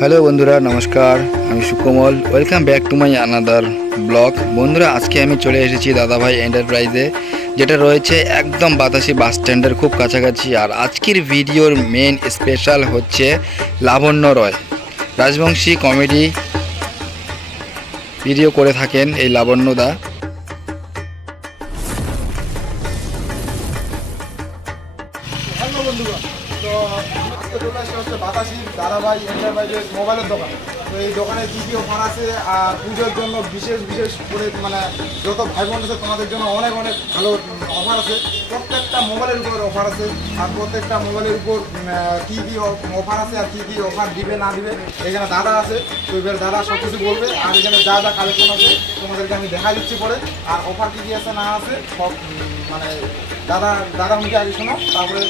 Hello বন্ধুরা, নমস্কার। আমি Sukomol. Welcome back to my another blog. বন্ধুরা, আজকে আমি চলে এসেছি দাদাভাই এন্টারপ্রাইজে, যেটা রয়েছে একদম বাতাসি বাস স্ট্যান্ডের খুব কাছাকাছি। আর আজকের ভিডিওর মেন স্পেশাল হচ্ছে লাবণ্য রয়। রাজবংশী কমেডি ভিডিও করে থাকেন এই লাবণ্যদা। হ্যালো বন্ধুরা, তো আজকে চলে আসছে হচ্ছে বাতাসি দাদাভাই এন্টারপ্রাইজের মোবাইলের দোকান। তো এই দোকানে কী কী অফার আছে আর পুজোর জন্য বিশেষ বিশেষ করে মানে যত ভাই বোন আছে তোমাদের জন্য অনেক অনেক ভালো অফার আছে। প্রত্যেকটা মোবাইলের উপর অফার আছে আর প্রত্যেকটা মোবাইলের উপর কী কী অফার আছে আর কী কী অফার দিবে না দিবে এখানে দাদা আছে। তো এবার দাদা সব কিছু বলবে আর এখানে যা যা কালেকশন আছে তোমাদেরকে আমি দেখা দিচ্ছি পরে। আর অফার কী কী আছে না আছে সব মানে দাদা মুখে আগে শোনো, তারপরে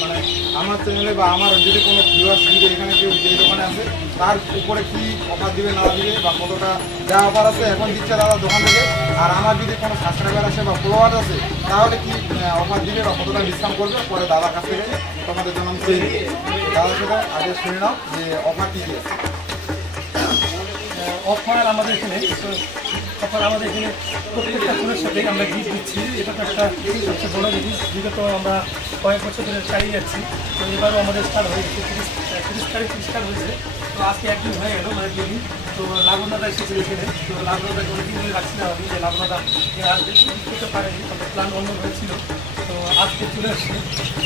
মানে আমার চ্যানেলে বা আমার যদি কোনো ভিউয়ার্স যদি এখানে কেউ যে দোকানে আছে তার উপরে কী অফার দিবে না দিবে বা কতটা যা অফার আছে এখন দিচ্ছে দাদা দোকান থেকে। আর আমার যদি কোনো সাবস্ক্রাইবার আছে বা ফলোয়ার আছে তাহলে কি অফার দিবে বা কতটা ডিসকাউন্ট করবে পরে দাদার কাছ থেকে তোমাদের জন্য আমি চেয়ে নিই। দাদার সাথে আগে শুনে নাও যে অফার কী কী আছে। অফার আমাদের এখানে প্রত্যেকটা ফোনের সাথে আমরা গিফট দিচ্ছি। এটা তো একটা সবচেয়ে বড় জিনিস, বিগত আমরা কয়েক বছর ধরে চালিয়ে যাচ্ছি। তো এবারও আমাদের স্টার্ট হয়ে গেছে, 30 তারিখ স্টার্ট হয়েছে। তো আজকে একদিন হয়ে গেল, মানে 2 দিন। তো লাবণ্যদা এসেছিল এখানে। তো লাবণ্যদাকে অনেকদিন ধরে রাখছিলাম আমি যে লাবণ্যদা আসবে, করতে পারেনি, তবে প্ল্যান অন্য হয়েছিল। তো আজকে চলে আসছে,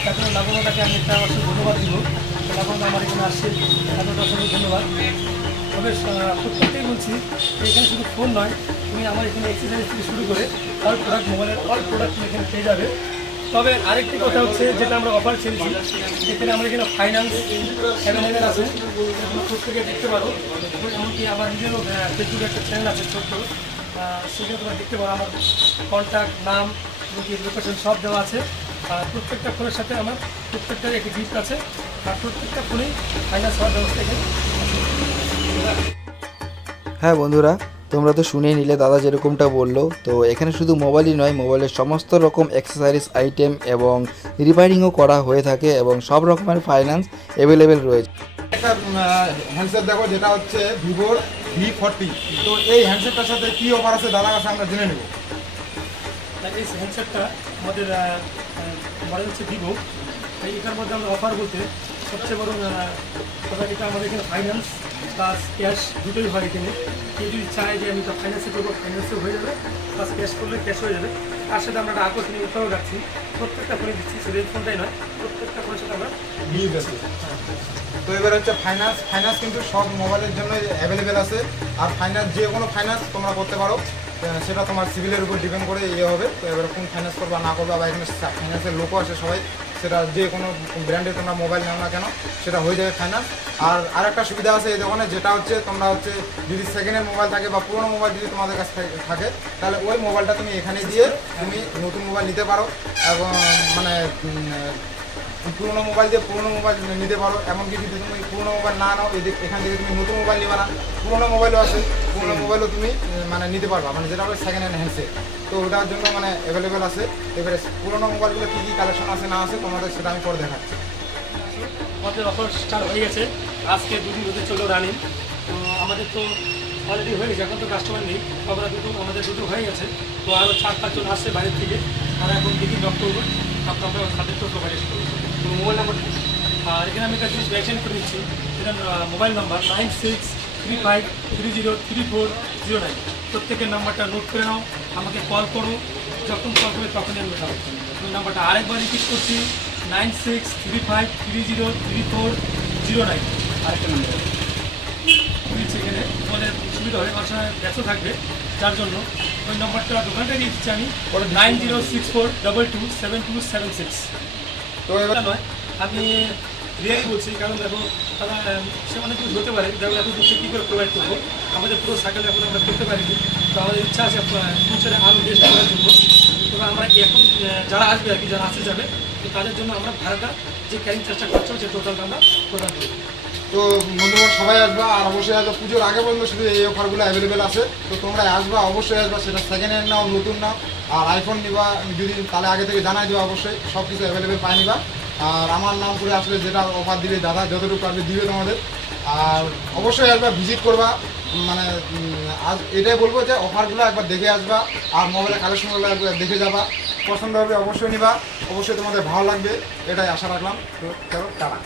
তার জন্য লাবণ্যদাকে আমি একটা অবশ্যই ধন্যবাদ দিব। তো লাবণ্যদা আমার এখানে আসছে, এতটা অসংখ্য ধন্যবাদ। তবে প্রত্যেকটাই বলছি এখানে শুধু ফোন নয়, তুমি আমার এখানে এক্সারসাইজ থেকে শুরু করে অল প্রোডাক্ট, মোবাইলের অল প্রোডাক্ট তুমি এখানে পেয়ে যাবে। তবে আরেকটি কথা হচ্ছে, যেটা আমরা অফার ছেড়েছি, এখানে আমরা এখানে ফাইন্যান্স অ্যাভেলেবেল আছে, তোমরা প্রত্যেকে দেখতে পারো। এমনকি আমার নিজেরও ফেসবুকে একটা চ্যানেল আছে ছোট্ট, সেখানে তোমরা দেখতে পারো। আমার কন্ট্যাক্ট, নাম, এমনকি লোকেশন সব দেওয়া আছে। আর প্রত্যেকটা ফোনের সাথে আমার প্রত্যেকটার একটি গিফট আছে। আর প্রত্যেকটা ফোনেই ফাইন্যান্স হওয়ার ব্যবস্থা এখানে। হ্যাঁ বন্ধুরা, তোমরা তো শুনেই নিলে দাদা যেরকমটা বললো। তো এখানে শুধু মোবাইলই নয়, মোবাইলের সমস্ত রকম অ্যাক্সেসরিজ আইটেম এবং রিপেয়ারিংও করা হয়ে থাকে এবং সব রকমের ফাইন্যান্স অ্যাভেলেবেল রয়েছে। একটা হ্যান্ডসেট দেখো, যেটা হচ্ছে ভিভোর V40। তো এই হ্যান্ডসেটটার সাথে কী অফার আছে দাদার কাছে আমরা জেনে নেব। এই হ্যান্ডসেটটা আমাদের মডেল হচ্ছে ভিভো। এটার মধ্যে আমরা অফার বলতে সবচেয়ে বড় কথা, এটা আমাদের এখানে ফাইন্যান্স প্লাস ক্যাশ দুটোই হয় এখানে। কেউ যদি চায় যে আমি তো ফাইন্যান্সে করবো, ফাইন্যান্সেও হয়ে যাবে, প্লাস ক্যাশ করলে ক্যাশ হয়ে যাবে। তার সাথে আমরা একটা আকর্ষণীয় অফারও রাখছি, প্রত্যেকটা ফোনে দিচ্ছি, শুধু এই ফোনটাই নয়, প্রত্যেকটা ফোনের সাথে আমরা গিফট আছে। তো এবার হচ্ছে ফাইন্যান্স কিন্তু সব মোবাইলের জন্য অ্যাভেলেবেল আছে। আর ফাইন্যান্স যে কোনো ফাইন্যান্স তোমরা করতে পারো, সেটা তোমার সিভিলের উপর ডিপেন্ড করে হবে। তো এবার কোন ফাইন্যান্স করবা না করবা, বা এখানে ফাইন্যান্সের লোকও আছে সবাই, সেটা যে কোনো ব্র্যান্ডে তোমরা মোবাইল নাও না কেন সেটা হয়ে যাবে ফাইন্যান্স। আর আরেকটা সুবিধা আছে এই দোকানে, যেটা হচ্ছে তোমরা হচ্ছে যদি সেকেন্ড হ্যান্ড মোবাইল থাকে বা পুরোনো মোবাইল যদি তোমাদের কাছে থাকে, তাহলে ওই মোবাইলটা তুমি এখানে দিয়ে তুমি নতুন মোবাইল নিতে পারো। এবং মানে পুরোনো মোবাইল দিয়ে পুরোনো মোবাইল নিতে পারো। এমনকি যদি তুমি পুরোনো মোবাইল না নাও, এখান থেকে তুমি নতুন মোবাইল নিবে না, পুরোনো মোবাইলও আছে, পুরোনো মোবাইলও তুমি মানে নিতে পারবা, মানে যেটা হবে সেকেন্ড হ্যান্ড হ্যান্ডসেট। তো ওটার জন্য মানে অ্যাভেলেবেল আছে। এবারে পুরোনো মোবাইলগুলো কী কী কালেকশন আছে না আছে তোমাদের সেটা আমি পরে দেখাচ্ছি। আমাদের অফার স্টার্ট হয়ে গেছে, আজকে 2 দিন হতে চলো রানিং। তো আমাদের তো অলরেডি হয়ে গেছে, এখন তো কাস্টমার নেই, আমাদের দুটো হয়ে গেছে। তো আরও 4-5 জন আসছে বাইরের থেকে। আর এখন দেখি ডক্টর আমরা তাদেরকেও প্রোভাইড করবো। তো মোবাইল নাম্বারটা, আর এখানে আমি একটা জিনিস মেনশন করে দিচ্ছি, এটা মোবাইল নাম্বার 9635303409। প্রত্যেকের নাম্বারটা নোট করে নাও, আমাকে কল করো, যখন কল করবে তখনই আমি উঠাবো। ওই নাম্বারটা আরেকবার রিপিট করছি, 9635303409। আরেকটা নাম্বার এখানে তোমাদের সুবিধা হবে, আমার সঙ্গে ব্যস্ত থাকবে, যার জন্য ওই নাম্বারটা দোকানটা দিয়ে দিচ্ছি আমি, 9064227276। তো এবার নয়, আমি রিয়ালি বলছি, কারণ দেখো তারা সে অনেক কিছু হতে পারে, দেখো এত দূর কী করে প্রোভাইড করবো, আমাদের পুরো সাইকেল এখন আমরা করতে পারিনি। তো আমাদের ইচ্ছা আছে ফিউচারে আরও বেস্ট করার জন্য। তবে আমরা এখন যারা আসবে আর কি, যারা আসতে যাবে, তো তাদের জন্য আমরা ভাড়াটা যে ক্যারিং চার্জটা খরচা হচ্ছে টোটালটা আমরা প্রদান করবো। তো বন্ধুরা সবাই আসবা, আর অবশ্যই আসবা। পুজোর আগে পর্যন্ত শুধু এই অফারগুলো অ্যাভেলেবেল আছে। তো তোমরা আসবা, অবশ্যই আসবা, সেটা সেকেন্ড হ্যান্ড নাও নতুন নাও। আর আইফোন নিবা যদি, তাহলে আগে থেকে জানাই দেবা, অবশ্যই সব কিছু অ্যাভেলেবেল পাই নিবা। আর আমার নাম করে আসলে যেটা অফার দিবে দাদা যতটুকু পারবে দিবে তোমাদের। আর অবশ্যই একবার ভিজিট করবা, মানে আজ এটাই বলবো যে অফারগুলো একবার দেখে আসবা আর মোবাইলের কালেকশনগুলো একবার দেখে যাবা, পছন্দ হবে অবশ্যই নিবা, অবশ্যই তোমাদের ভালো লাগবে এটাই আশা রাখলাম। তো চলো টাটা।